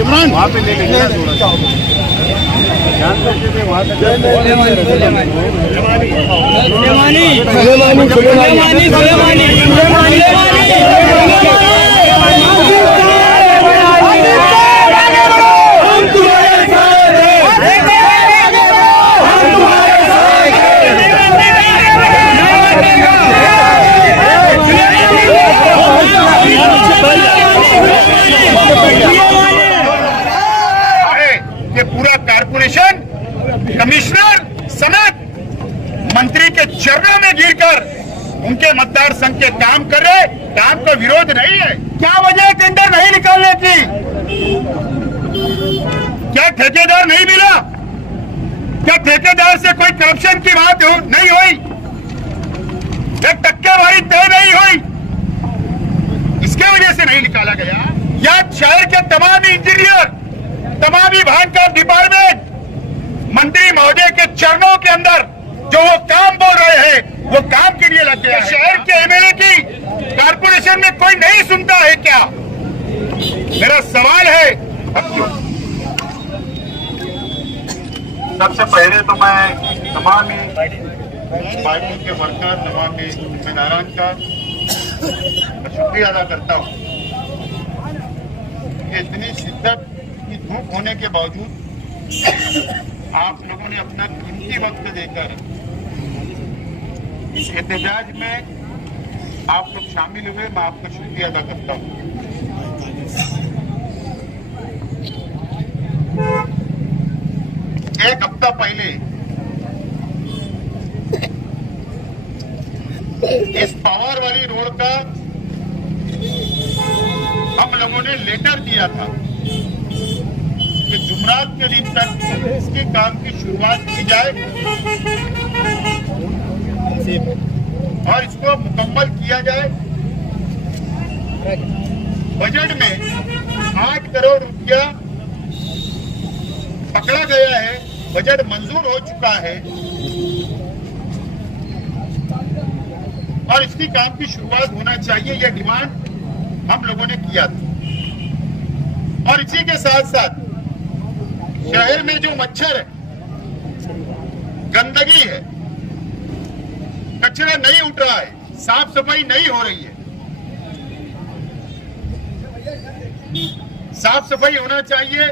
इमरान वहाँ पे ले लेंगे ना थोड़ा ध्यान करके थे वहाँ ये पूरा कारपोरेशन कमिश्नर समेत मंत्री के चरणों में गिरकर उनके मतदार संघ के काम कर रहे। काम का विरोध नहीं है। क्या वजह टेंडर नहीं निकालने की? क्या ठेकेदार नहीं मिला? क्या ठेकेदार से कोई करप्शन की बात नहीं हुई? एक टक्केवारी तय नहीं हुई, इसके वजह से नहीं निकाला गया। या शहर के तमाम इंजीनियर, तमाम विभाग का डिपार्टमेंट मंत्री महोदय के चरणों के अंदर जो वो काम बोल रहे हैं वो काम के लिए लग गया। शहर के एमएलए की कारपोरेशन में कोई नहीं सुनता है क्या? मेरा सवाल है। सबसे पहले तो मैं तमाम पार्टी के वर्कर, तमाम जिम्मेदारान का शुक्रिया अदा करता हूँ कि इतनी शिद्दत की धूप होने के बावजूद आप लोगों ने अपना कीमती वक्त देकर इस एहतजाज में आप लोग शामिल हुए। मैं आपका शुक्रिया अदा करता हूँ। एक हफ्ता पहले इस पावर वाली रोड का हम लोगों ने लेटर दिया था कि जुमरात के दिन तक इसके काम की शुरुआत की जाए और इसको मुकम्मल किया जाए। बजट में 8 करोड़ रुपया पकड़ा गया है, बजट मंजूर हो चुका है और इसकी काम की शुरुआत होना चाहिए, यह डिमांड हम लोगों ने किया था। और इसी के साथ साथ शहर में जो मच्छर है, गंदगी है, कचरा नहीं उठ रहा है, साफ सफाई नहीं हो रही है, साफ सफाई होना चाहिए,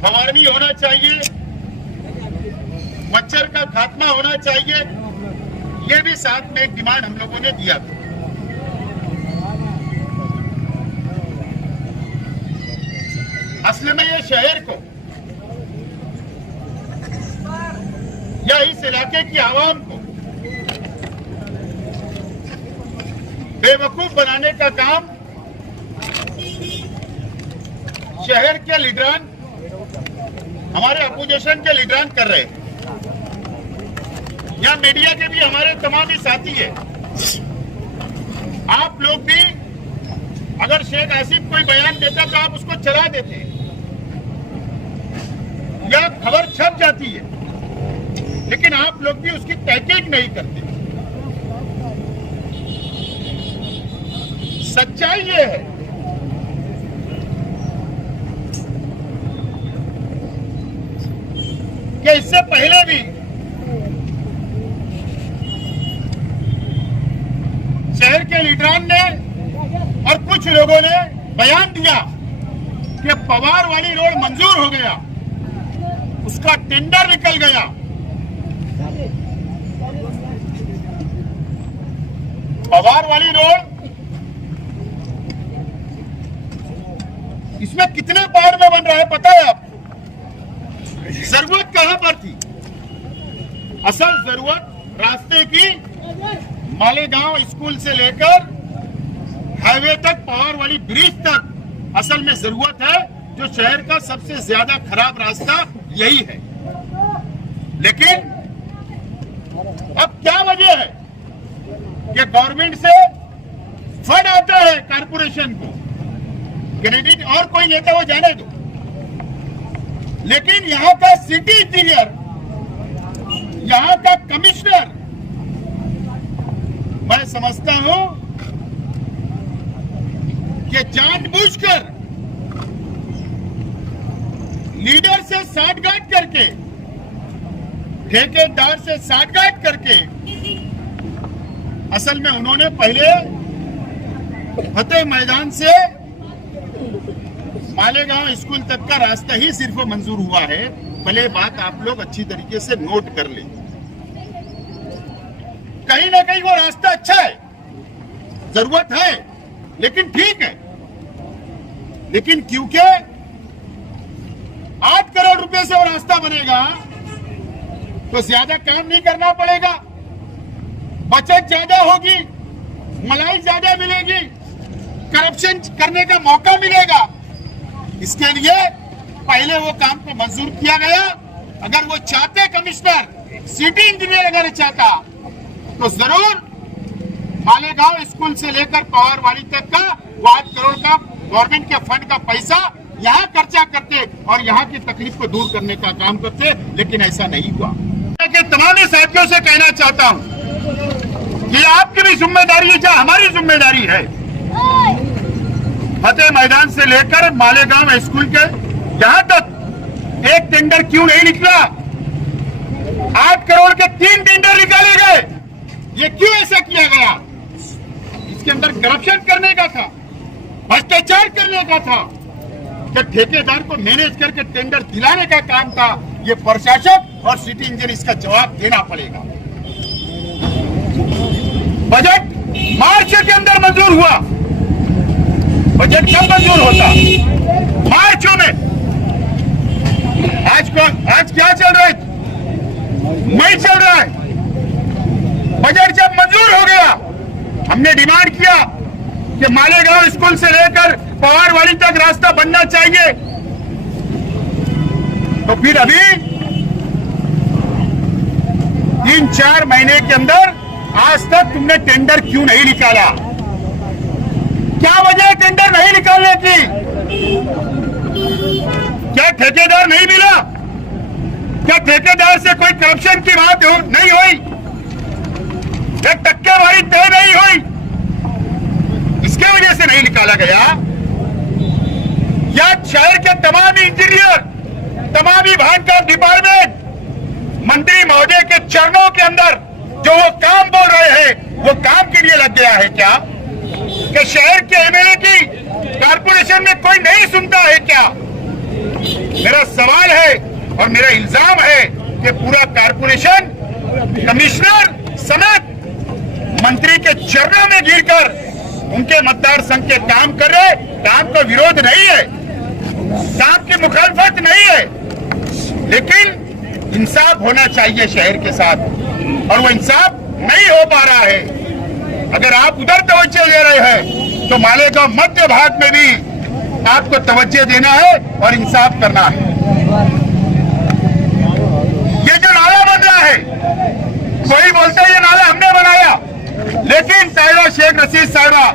फवारनी होना चाहिए, मच्छर का खात्मा होना चाहिए। यह भी साथ में एक डिमांड हम लोगों ने दिया था। असल में ये शहर को या इस इलाके की आवाम को बेवकूफ बनाने का काम शहर के लीडरान, हमारे अपोजिशन के लीडरान कर रहे हैं। यहाँ मीडिया के भी हमारे तमाम ही साथी है। आप लोग भी अगर शेख आसिफ कोई बयान देता तो आप उसको चला देते, या खबर छप जाती है, लेकिन आप लोग भी उसकी तहकीक नहीं करते। सच्चाई ये है कि इससे पहले भी शहर के लीडरान ने और कुछ लोगों ने बयान दिया कि पवार वाली रोड मंजूर हो गया, उसका टेंडर निकल गया। पवार वाली रोड इसमें कितने पार्ट में बन रहा है पता है आपको? जरूरत कहां पर थी? असल जरूरत रास्ते की मालेगांव स्कूल से लेकर हाईवे तक, पावर वाली ब्रिज तक असल में जरूरत है, जो शहर का सबसे ज्यादा खराब रास्ता यही है। लेकिन अब क्या वजह है कि गवर्नमेंट से फंड आता है कारपोरेशन को, कैंडिडेट और कोई नेता वो जाने दो, लेकिन यहाँ का सिटी इंजीनियर, यहाँ का कमिश्नर, मैं समझता हूं कि जानबूझकर लीडर से साठगांठ करके, ठेकेदार से साठगांठ करके, असल में उन्होंने पहले फतेह मैदान से मालेगांव स्कूल तक का रास्ता ही सिर्फ मंजूर हुआ है। भले बात आप लोग अच्छी तरीके से नोट कर लें, कहीं ना कहीं वो रास्ता अच्छा है, जरूरत है, लेकिन ठीक है। लेकिन क्योंकि 8 करोड़ रुपए से वो रास्ता बनेगा तो ज्यादा काम नहीं करना पड़ेगा, बचत ज्यादा होगी, मलाई ज्यादा मिलेगी, करप्शन करने का मौका मिलेगा। इसके लिए पहले वो काम को मंजूर किया गया। अगर वो चाहते कमिश्नर, सिटी इंजीनियर अगर चाहता तो जरूर मालेगांव स्कूल से लेकर पवारवाड़ी तक का 8 करोड़ का गवर्नमेंट के फंड का पैसा यहाँ खर्चा करते और यहाँ की तकलीफ को दूर करने का काम करते, लेकिन ऐसा नहीं हुआ। के तमाम साथियों से कहना चाहता हूँ कि आपकी भी जिम्मेदारी है, जो हमारी जिम्मेदारी है। फतेह मैदान से लेकर मालेगांव स्कूल के यहां तक एक टेंडर क्यों नहीं निकला? 8 करोड़ के 3 टेंडर निकाले गए। ये क्यों ऐसा किया गया? इसके अंदर करप्शन करने का था, भ्रष्टाचार करने का था, कि ठेकेदार को मैनेज करके टेंडर दिलाने का काम था। ये प्रशासक और सिटी इंजीनियर इसका जवाब देना पड़ेगा। बजट मार्च के अंदर मंजूर हुआ। बजट कब मंजूर होता? मार्च में। आज क्या चल रहा है? मई चल रहा है। बजट जब मंजूर हो गया, हमने डिमांड किया कि मालेगांव स्कूल से लेकर पवारवाड़ी तक रास्ता बनना चाहिए। तो फिर अभी 3-4 महीने के अंदर आज तक तुमने टेंडर क्यों नहीं निकाला? क्या वजह है टेंडर नहीं निकालने की? क्या ठेकेदार नहीं मिला? क्या ठेकेदार से कोई करप्शन की बात नहीं हुई? एक टक्केवारी तय नहीं हुई? इसके वजह से नहीं निकाला गया? या शहर के तमाम इंजीनियर, तमाम विभाग का डिपार्टमेंट मंत्री महोदय के चरणों के अंदर जो वो काम बोल रहे हैं, वो काम के लिए लग गया है क्या? कि शहर के एमएलए की कारपोरेशन में कोई नहीं सुनता है क्या? मेरा सवाल है और मेरा इल्जाम है कि पूरा कारपोरेशन कमिश्नर समेत मंत्री के चरणों में गिरकर उनके मतदार संघ के काम कर रहे। काम का विरोध नहीं है, काम की मुखालफत नहीं है, लेकिन इंसाफ होना चाहिए शहर के साथ, और वो इंसाफ नहीं हो पा रहा है। अगर आप उधर तवज्जो दे रहे हैं तो मालेगांव मध्य भाग में भी आपको तवज्जो देना है और इंसाफ करना है। ये जो नाला बन रहा है, कोई बोलता है ये नाला हमने बनाया, लेकिन ताहिरा शेख रशीद साहिबा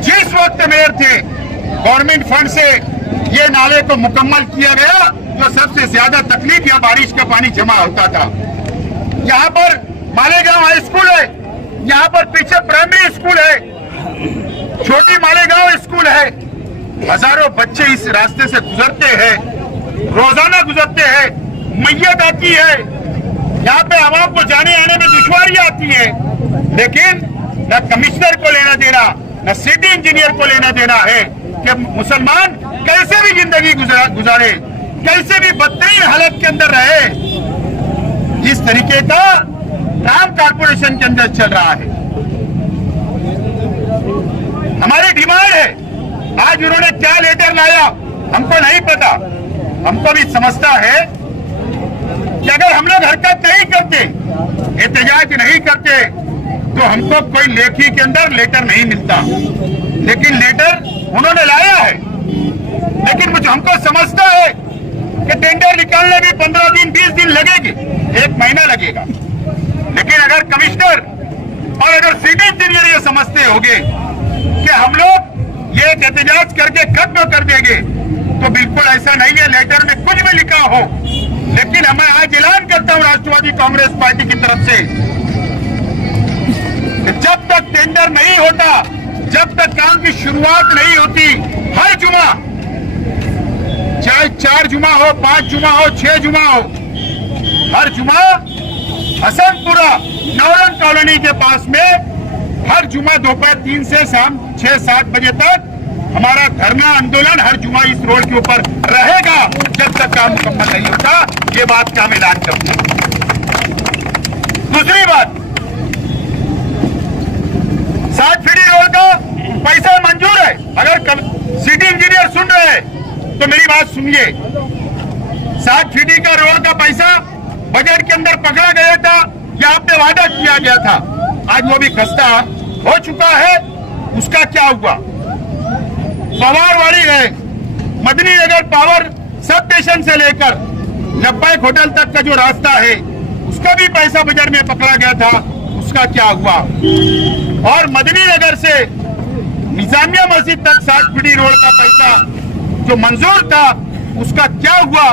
जिस वक्त मेयर थे, गवर्नमेंट फंड से ये नाले को मुकम्मल किया गया। जो सबसे ज्यादा तकलीफ यहाँ बारिश का पानी जमा होता था। यहाँ पर मालेगांव हाई स्कूल है, यहाँ पर पीछे प्राइमरी स्कूल है, छोटी मालेगांव स्कूल है। हजारों बच्चे इस रास्ते से गुजरते हैं, रोजाना गुजरते हैं। मैयत आती है, यहाँ पे आवाम को जाने आने में दुश्वारी आती है, लेकिन न कमिश्नर को लेना देना, न सिटी इंजीनियर को लेना देना है कि मुसलमान कैसे भी जिंदगी गुजारे, कैसे भी बदतरीन हालत के अंदर रहे। इस तरीके का काम कारपोरेशन के अंदर चल रहा है। हमारी डिमांड है, आज उन्होंने क्या लेटर लाया हमको नहीं पता। हमको भी समझता है कि अगर हम लोग हरकत नहीं करते, एहतजाज नहीं करते, तो हमको कोई लेखी के अंदर लेटर नहीं मिलता। लेकिन लेटर उन्होंने लाया है, लेकिन मुझे हमको समझता है कि टेंडर निकालने में 15 दिन 20 दिन लगेंगे, 1 महीना लगेगा। लेकिन अगर कमिश्नर और अगर सिटी इंजीनियर ये समझते होंगे कि हम लोग ये एहतजाज करके खत्म कर देंगे, तो बिल्कुल ऐसा नहीं है। लेटर में कुछ भी लिखा हो, लेकिन मैं आज ऐलान करता हूं राष्ट्रवादी कांग्रेस पार्टी की तरफ से कि जब तक टेंडर नहीं होता, जब तक काम की शुरुआत नहीं होती, हर जुमा, चाहे 4 जुमा हो, 5 जुमा हो, 6 जुमा हो, हर जुमा हसनपुरा नौरंग कॉलोनी के पास में हर जुमा दोपहर 3 से शाम 6-7 बजे तक हमारा धरना आंदोलन हर जुमा इस रोड के ऊपर रहेगा जब तक काम मुकम्मल नहीं होता। ये बात का हम ऐलान करते हैं। दूसरी बात, 7 फीट रोड का पैसा मंजूर है। अगर सिटी इंजीनियर सुन रहे हैं तो मेरी बात सुनिए। 7 फीट का रोड का पैसा बजट के अंदर पकड़ा गया था या आपने वादा किया गया था, आज वो भी खस्ता हो चुका है। उसका क्या हुआ? पवारवाड़ी है, मदनी नगर पावर सब स्टेशन से लेकर लब्बैक होटल तक का जो रास्ता है उसका भी पैसा बजट में पकड़ा गया था, उसका क्या हुआ? और मदनी नगर से निजामिया मस्जिद तक 7 फीट रोड का पैसा जो मंजूर था उसका क्या हुआ?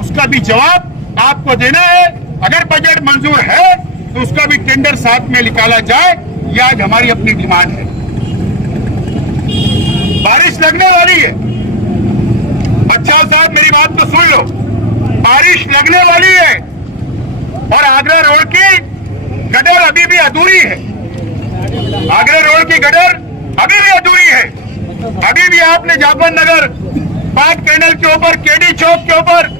उसका भी जवाब आपको देना है। अगर बजट मंजूर है तो उसका भी टेंडर साथ में निकाला जाए, यह आज हमारी अपनी डिमांड है। बारिश लगने वाली है, अच्छा साहब मेरी बात तो सुन लो, बारिश लगने वाली है और आगरा रोड की गटर अभी भी अधूरी है। आगरा रोड की गटर अभी भी अधूरी है। अभी भी आपने जाफर नगर पाक कैनल के ऊपर, केडी चौक के ऊपर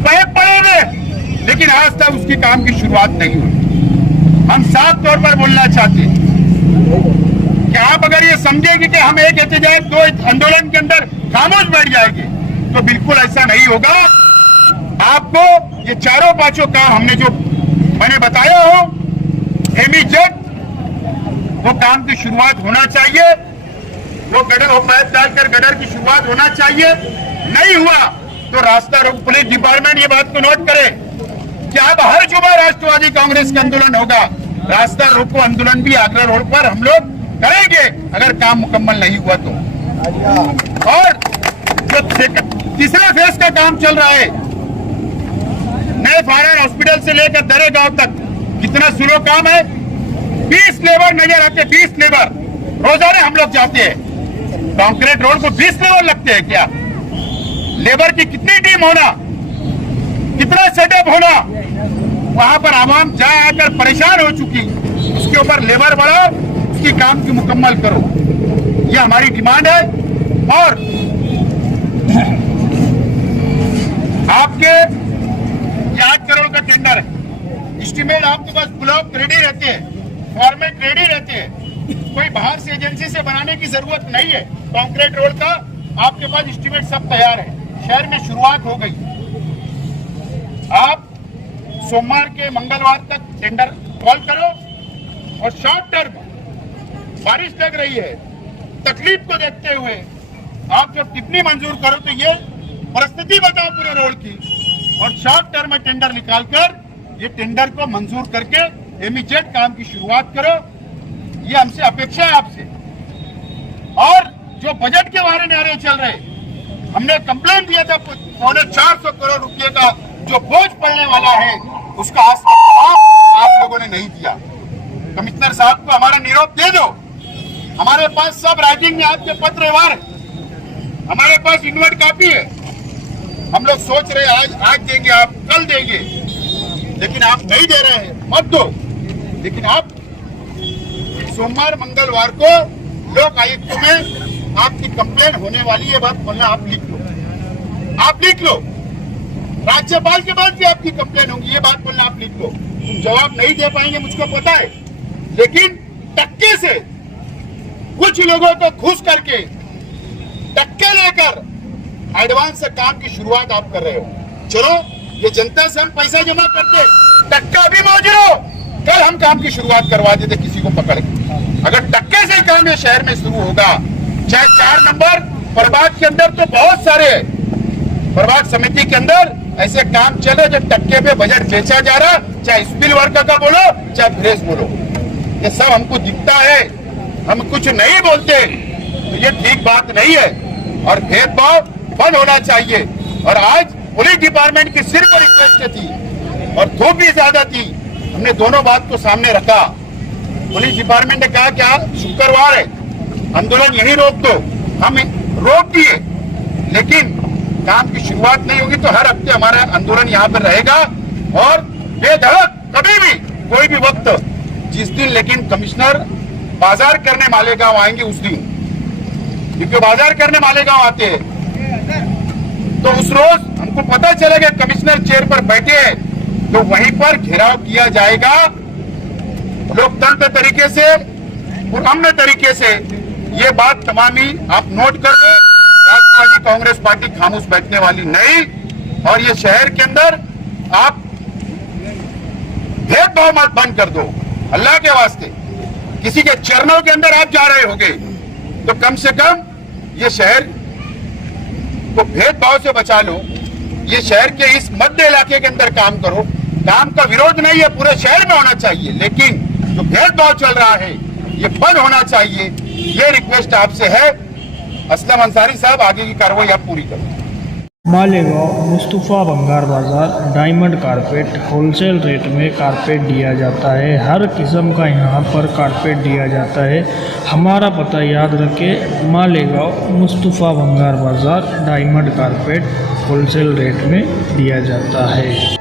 पाइप पड़े हुए, लेकिन आज तक उसकी काम की शुरुआत नहीं हुई। हम साफ तौर पर बोलना चाहते हैं कि आप अगर ये समझेंगे कि हम एक एहतजाज 2 आंदोलन के अंदर खामोश बैठ जाएंगे तो बिल्कुल ऐसा नहीं होगा। आपको ये चारों पांचों काम हमने जो मैंने बताया हो, इमीडिएट वो काम की शुरुआत होना चाहिए। वो गटर, वो पाइप डालकर गटर की शुरुआत होना चाहिए। नहीं हुआ तो रास्ता रोक, पुलिस डिपार्टमेंट ये बात को नोट करे कि अब हर जुमा राष्ट्रवादी कांग्रेस का आंदोलन होगा। रास्ता रोको आंदोलन भी आगरा रोड पर हम लोग करेंगे अगर काम मुकम्मल नहीं हुआ तो। और जो तीसरा फेज का काम चल रहा है, नए फायर हॉस्पिटल से लेकर दरे गांव तक, कितना स्लो काम है। 20 लेबर नजर आते, 20 लेबर रोजाना हम लोग जाते हैं। कंक्रीट रोड को 20 लेबर लगते हैं क्या? लेबर की कितनी टीम होना, कितना सेटअप होना, वहां पर आवाम जा आकर परेशान हो चुकी, उसके ऊपर लेबर बढ़ाओ, उसकी काम की मुकम्मल करो, यह हमारी डिमांड है। और आपके 8 करोड़ का टेंडर है, एस्टीमेट आपके पास ब्लॉक रेडी रहते हैं, फॉर्मेट रेडी रहते हैं, कोई बाहर से एजेंसी से बनाने की जरूरत नहीं है। कंक्रीट रोड का आपके पास एस्टीमेट सब तैयार है, शहर में शुरुआत हो गई। आप सोमवार के मंगलवार तक टेंडर कॉल करो और शॉर्ट टर्म, बारिश लग रही है, तकलीफ को देखते हुए आप जब टिप्पणी मंजूर करो तो ये परिस्थिति बताओ पूरे रोड की, और शॉर्ट टर्म में टेंडर निकालकर ये टेंडर को मंजूर करके इमीडिएट काम की शुरुआत करो। ये हमसे अपेक्षा है आपसे। और जो बजट के बारे में नारे चल रहे, हमने कंप्लेन दिया था 450 करोड़ रुपए का जो बोझ पड़ने वाला है, उसका आज तक जवाब आप लोगों ने नहीं दिया। कमिश्नर साहब को हमारा निरोप दे दो। हमारे पास सब राइटिंग में आपके पत्र व्यवहार है, हमारे पास इन्वर्ट कॉपी है। हम लोग सोच रहे आज देंगे, आप कल देंगे, लेकिन आप नहीं दे रहे हैं, मत दो। लेकिन आप सोमवार मंगलवार को लोक आयुक्त में आपकी कंप्लेन होने वाली है, बात बोलना आप लिख लो, आप लिख लो। राज्यपाल के बाद भी आपकी कंप्लेन होगी, ये बात बोलना आप लिख लो। तुम जवाब नहीं दे पाएंगे मुझको पता है, लेकिन टक्के से कुछ लोगों को घूस करके टक्के लेकर एडवांस से काम की शुरुआत आप कर रहे हो। चलो, ये जनता से हम पैसा जमा करते, टक्का भी मौजूद हो, कल हम काम की शुरुआत करवा देते किसी को पकड़ के। अगर टक्के से काम ये शहर में शुरू होगा, चाहे 4 नंबर प्रभाग के अंदर तो बहुत सारे प्रभाग समिति के अंदर ऐसे काम चले जो टक्के पे बजट बेचा जा रहा, चाहे स्पिल वर्क का बोलो चाहे फ्रेश बोलो, ये सब हमको दिखता है। हम कुछ नहीं बोलते तो ये ठीक बात नहीं है, और भेदभाव बंद होना चाहिए। और आज पुलिस डिपार्टमेंट की सिर्फ रिक्वेस्ट थी और धूप भी ज्यादा थी, हमने दोनों बात को सामने रखा। पुलिस डिपार्टमेंट ने कहा कि आज शुक्रवार है, आंदोलन यही रोक दो, हम रोक दिए, लेकिन काम की शुरुआत नहीं होगी तो हर हफ्ते हमारा आंदोलन यहाँ पर रहेगा और बेधड़क कभी भी कोई भी वक्त जिस दिन लेकिन कमिश्नर बाजार करने मालेगांव आएंगे उस दिन, क्योंकि बाजार करने मालेगांव आते हैं तो उस रोज हमको पता चलेगा कमिश्नर चेयर पर बैठे हैं तो वहीं पर घेराव किया जाएगा लोकतंत्र तरीके से और अमन तरीके से। ये बात तमामी आप नोट कर लो, राष्ट्रवादी कांग्रेस पार्टी खामोश बैठने वाली नहीं। और ये शहर के अंदर आप भेदभाव मत बंद कर दो, अल्लाह के वास्ते किसी के चरणों के अंदर आप जा रहे होगे तो कम से कम ये शहर को भेदभाव से बचा लो। ये शहर के इस मध्य इलाके के अंदर काम करो, काम का विरोध नहीं है पूरे शहर में होना चाहिए, लेकिन जो भेदभाव चल रहा है ये बंद होना चाहिए। ये रिक्वेस्ट आपसे है। असलम अंसारी साहब, आगे की कार्रवाई आप पूरी करें। मालेगांव मुस्तफ़ा भंगार बाज़ार डायमंड कारपेट होलसेल रेट में कारपेट दिया जाता है। हर किस्म का यहाँ पर कारपेट दिया जाता है। हमारा पता याद रखें, मालेगांव मुस्तफ़ा भंगार बाज़ार डायमंड कारपेट होलसेल रेट में दिया जाता है।